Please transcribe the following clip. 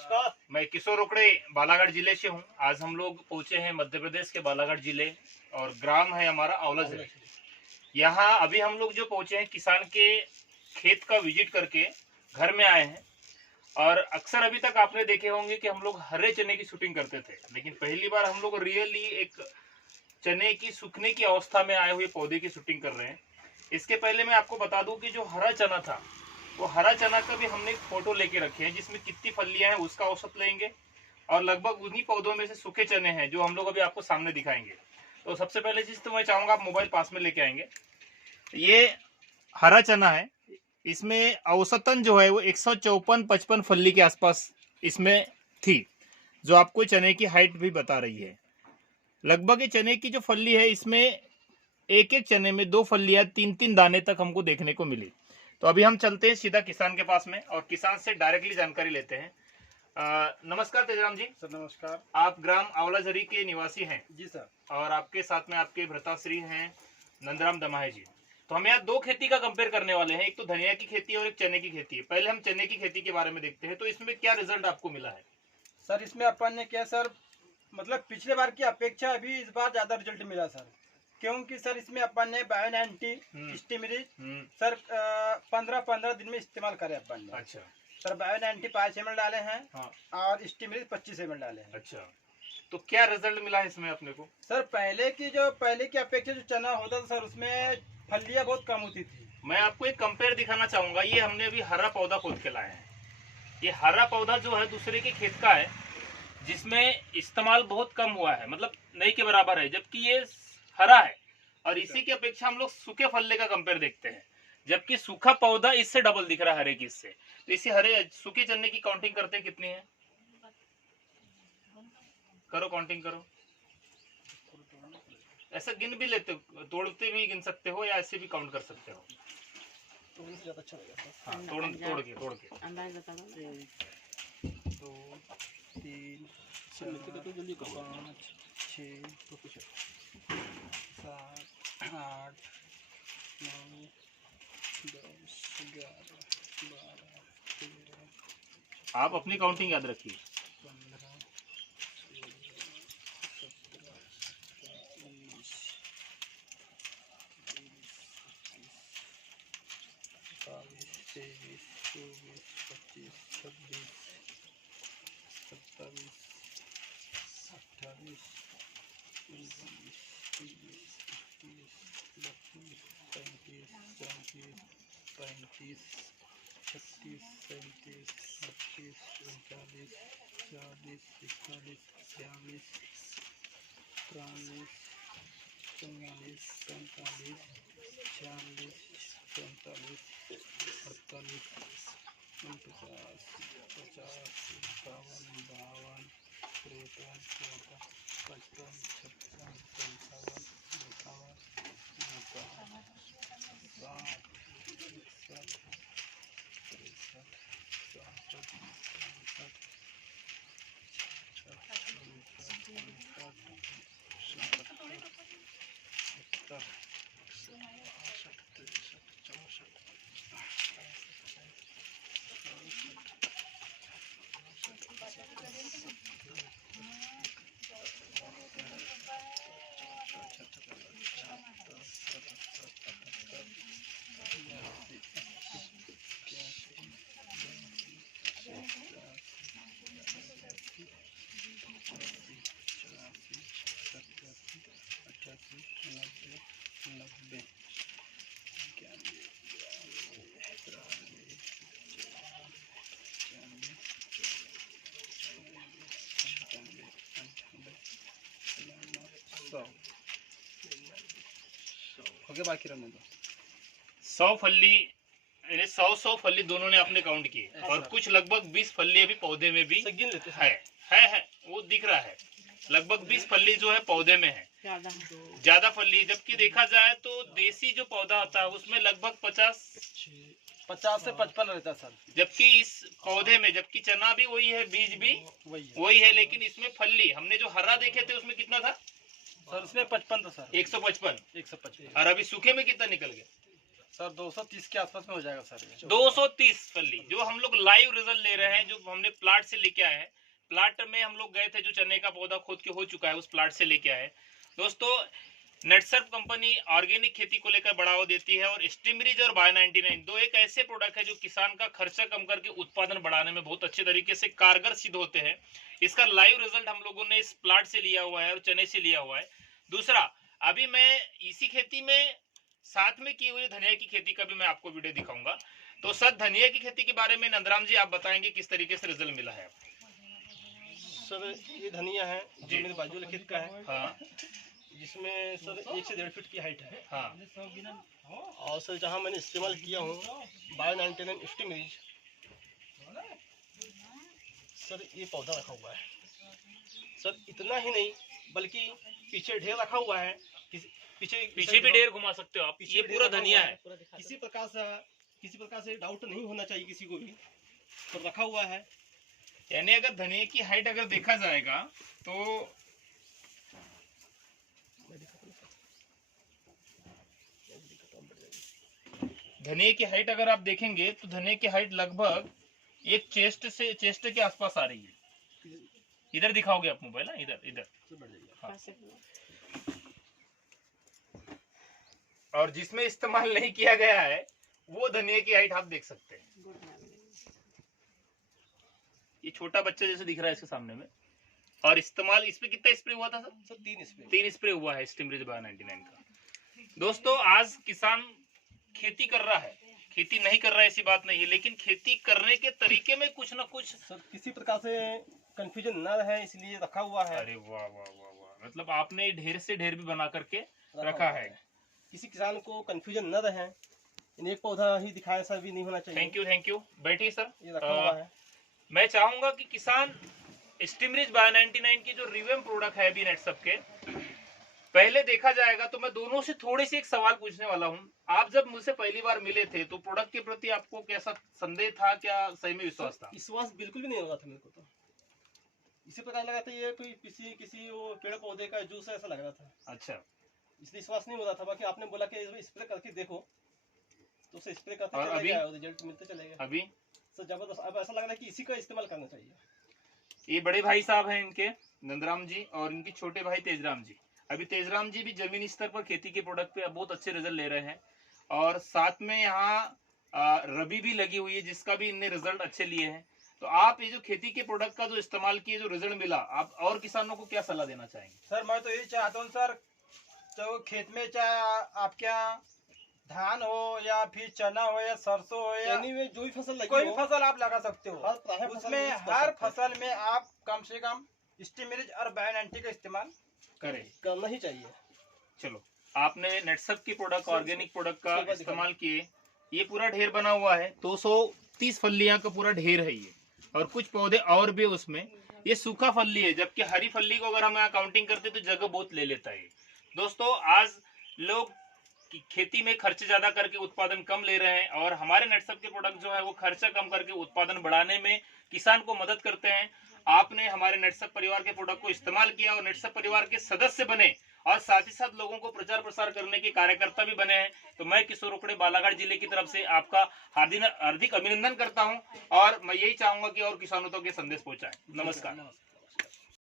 नमस्कार। मैं किशोर रोकड़े बालाघाट जिले से हूँ। आज हम लोग पहुंचे हैं मध्य प्रदेश के बालाघाट जिले और ग्राम है हमारा औलझरी। यहाँ अभी हम लोग जो पहुंचे हैं किसान के खेत का विजिट करके घर में आए हैं। और अक्सर अभी तक आपने देखे होंगे कि हम लोग हरे चने की शूटिंग करते थे, लेकिन पहली बार हम लोग रियली एक चने की सूखने की अवस्था में आए हुए पौधे की शूटिंग कर रहे हैं। इसके पहले मैं आपको बता दूं कि जो हरा चना था वो हरा चना का भी हमने एक फोटो लेके रखे हैं, जिसमें कितनी फलियां हैं उसका औसत लेंगे और लगभग उन्हीं पौधों में से सूखे चने हैं जो हम लोग अभी आपको सामने दिखाएंगे। तो सबसे पहले चीज तो मैं चाहूंगा आप मोबाइल पास में लेके आएंगे। ये हरा चना है, इसमें औसतन जो है वो 154-55 फल्ली के आसपास इसमें थी, जो आपको चने की हाइट भी बता रही है। लगभग ये चने की जो फल्ली है इसमें एक एक चने में 2 फल्लियां 3-3 दाने तक हमको देखने को मिली। तो अभी हम चलते हैं सीधा किसान के पास में और किसान से डायरेक्टली जानकारी लेते हैं। नमस्कार तेजराम जी। सर नमस्कार। आप ग्राम औलाझरी के निवासी हैं? जी सर। और आपके साथ में आपके भ्राताश्री हैं नंदराम दमाहे जी। तो हम यहाँ 2 खेती का कंपेयर करने वाले हैं, एक तो धनिया की खेती और एक चने की खेती है। पहले हम चने की खेती के बारे में देखते हैं, तो इसमें क्या रिजल्ट आपको मिला है? सर इसमें अपन ने क्या सर, मतलब पिछले बार की अपेक्षा अभी इस बार ज्यादा रिजल्ट मिला सर, क्योंकि सर इसमें अपन ने बायोनेंटी स्टिमरिज सर 15-15 दिन में इस्तेमाल करे अपन ने। अच्छा सर बायोनेंटी 5 ml डाले हैं। हाँ। और स्टिमरिज 25 ml डाले हैं। अच्छा, तो क्या रिजल्ट मिला है इसमें अपने को? सर पहले की अपेक्षा जो चना होता था सर उसमें फलियां बहुत कम होती थी। मैं आपको एक कंपेयर दिखाना चाहूंगा। ये हमने अभी हरा पौधा खोद के लाए हैं। ये हरा पौधा जो है दूसरे के खेत का है, जिसमें इस्तेमाल बहुत कम हुआ है, मतलब नहीं के बराबर है, जबकि ये हरा है। और इसी की अपेक्षा हम लोग सूखे फल्ले का कंपेयर देखते हैं, जबकि सूखा पौधा इससे डबल दिख रहा है हरे की इससे। तो इसी हरे सूखे चने की काउंटिंग करते हैं कितनी है? करो काउंटिंग करो। ऐसा गिन भी लेते, तोड़ते भी गिन सकते हो या ऐसे भी काउंट कर सकते हो। ज्यादा अच्छा लगेगा। हाँ, तोड़ के अंदाज बता दो। 1 2 3 4 जल्दी 5 6 7 8 9 10 11 12 13 आप अपनी काउंटिंग याद रखिए। 15 23 24 25 26 27 28 29 30 31 32 33 34 35 36 37 38 39 40 41 42 43 44 45 46 47 48 49 50 51 52 53 54 55 56 57 58 59 60 बाकी रहने दो। 100 फल्ली, 100 फल्ली दोनों ने अपने काउंट किए और कुछ लगभग 20 फल्ली अभी पौधे में भी गिन लेते है वो दिख रहा है। लगभग 20 फल्ली जो है पौधे में है, ज्यादा फल्ली। जबकि देखा जाए तो देसी जो पौधा होता है उसमें लगभग 50 से 55 रहता सर। जबकि इस पौधे में, जबकि चना भी वही है, बीज भी वही है, लेकिन इसमें फल्ली हमने जो हरा देखे थे उसमें कितना था सर? उसमें 55 था सर। 155। 155। और अभी सूखे में कितना निकल गया? सर 230 के आसपास में हो जाएगा सर ये। 230 फल्ली जो हम लोग लाइव रिजल्ट ले रहे हैं, जो हमने प्लाट से लेके आए हैं। प्लाट में हम लोग गए थे, जो चने का पौधा खोद के हो चुका है, उस प्लाट से लेके आए। दोस्तों, नेटसर्फ कंपनी ऑर्गेनिक खेती को लेकर बढ़ावा देती है, और स्टीमरीज और बायो 99 दो एक ऐसे प्रोडक्ट है जो किसान का खर्चा कम करके उत्पादन बढ़ाने में बहुत अच्छे तरीके से कारगर सिद्ध होते हैं। इसका लाइव रिजल्ट हम लोगों ने इस प्लाट से लिया हुआ है और चने से लिया हुआ है। दूसरा, अभी मैं इसी खेती में साथ में की हुई धनिया की खेती का भी मैं आपको वीडियो दिखाऊंगा। तो सर, धनिया की खेती के बारे में नंदराम जी आप बताएंगे किस तरीके से रिजल्ट मिला है? सर ये धनिया है जो मेरे बाजू वाले खेत का है। हाँ, जिसमें सर 1 से 1.5 फीट की हाइट है। हाँ, और सर जहाँ मैंने इस्तेमाल किया हूँ बायो 99 स्टीमरीज, सर ये पौधा रखा हुआ है। सर इतना ही नहीं बल्कि पीछे ढेर रखा हुआ है। पीछे भी ढेर घुमा सकते हो आप, ये पूरा धनिया है। किसी प्रकार से डाउट नहीं होना चाहिए किसी को भी, तो रखा हुआ है। यानी अगर धनिया की हाइट अगर देखा जाएगा तो धनिया की हाइट अगर आप देखेंगे तो धनिया की हाइट लगभग एक चेस्ट के आसपास आ रही है। इधर दिखाओगे आप मोबाइल? ना इधर हाँ। और जिसमें इस्तेमाल नहीं किया गया है वो धनिया की हाइट आप देख सकते हैं। ये छोटा बच्चा जैसे दिख रहा है इसके सामने में। और इस्तेमाल इस पे कितना स्प्रे हुआ था सर? 3 स्प्रे हुआ है स्टीमरीज बायो 99 का। दोस्तों, आज किसान खेती कर रहा है, खेती नहीं कर रहा है ऐसी बात नहीं है, लेकिन खेती करने के तरीके में कुछ ना कुछ सर किसी प्रकार से कंफ्यूजन न रहे इसलिए रखा हुआ है। अरे वाह वाह वाह वाह, मतलब आपने ढेर से ढेर भी बना करके रखा है। किसी किसान को कंफ्यूजन न रहे, एक पौधा ही दिखाए सर भी नहीं होना चाहिए। Thank you. बैठिए सर। ये रखा हुआ है। मैं चाहूंगा कि किसान स्टीमरीज बायो 99 की जो रिवेम प्रोडक्ट है अभी नेटसर्फ के, पहले देखा जाएगा तो मैं दोनों से थोड़ी सी एक सवाल पूछने वाला हूं। आप जब मुझसे पहली बार मिले थे तो प्रोडक्ट के प्रति आपको कैसा संदेह था, क्या सही में विश्वास था? विश्वास बिल्कुल भी नहीं हो रहा था मेरे को। तो इसी प्रकार लगा था ये कोई किसी वो पेड़ पौधे का जूस है ऐसा लग रहा था। अच्छा, इसलिए विश्वास नहीं हो रहा था। बाकी आपने बोला कि स्प्रे करके देखो, तो उसे स्प्रे करते और चले अभी? गया, रिजल्ट मिलते चलेगा। अभी सर जबरदस्त। अब ऐसा लग रहा है कि इसी का इस्तेमाल करना चाहिए। ये बड़े भाई साहब हैं इनके, नंदराम जी, और इनके छोटे भाई तेजराम जी। अभी तेजराम जी भी जमीनी स्तर पर खेती के प्रोडक्ट पे बहुत अच्छे रिजल्ट ले रहे हैं, और साथ में यहाँ रबी भी लगी हुई है जिसका भी इनने रिजल्ट अच्छे लिए हैं। तो आप ये जो खेती के प्रोडक्ट का जो इस्तेमाल किए, जो रिजल्ट मिला, आप और किसानों को क्या सलाह देना चाहेंगे? सर मैं तो यही चाहता हूँ सर, तो खेत में चाहे आपके यहाँ धान हो या फिर चना हो या सरसों हो या एनीवे जो भी फसल लगी कोई भी हो, फसल आप लगा सकते हो, हर फसल उसमें में कर हर सकते हैं। फसल में आप कम से कम स्टीमरीज और बायो 99 का इस्तेमाल करें। करना ही चाहिए। चलो, आपने नेटसर्फ की प्रोडक्ट, ऑर्गेनिक प्रोडक्ट का इसके बाद इस्तेमाल किए। ये पूरा ढेर बना हुआ है, 230 फल्लियां का पूरा ढेर है ये, और कुछ पौधे और भी उसमें। ये सूखा फल्ली है, जबकि हरी फल्ली को अगर हम यहाँ काउंटिंग करते तो जगह बहुत ले लेता है। दोस्तों, आज लोग खेती में खर्च ज्यादा करके उत्पादन कम ले रहे हैं, और हमारे नेटसर्फ के प्रोडक्ट जो है वो खर्चा कम करके उत्पादन बढ़ाने में किसान को मदद करते हैं। आपने हमारे नेटसर्फ परिवार के प्रोडक्ट को इस्तेमाल किया और नेटसर्फ परिवार के सदस्य बने, और साथ ही साथ लोगों को प्रचार प्रसार करने के कार्यकर्ता भी बने हैं। तो मैं किशोर उखड़े बालाघाट जिले की तरफ से आपका हार्दिक अभिनंदन करता हूं, और मैं यही चाहूंगा कि और किसानों तक ये संदेश पहुंचाएं। नमस्कार।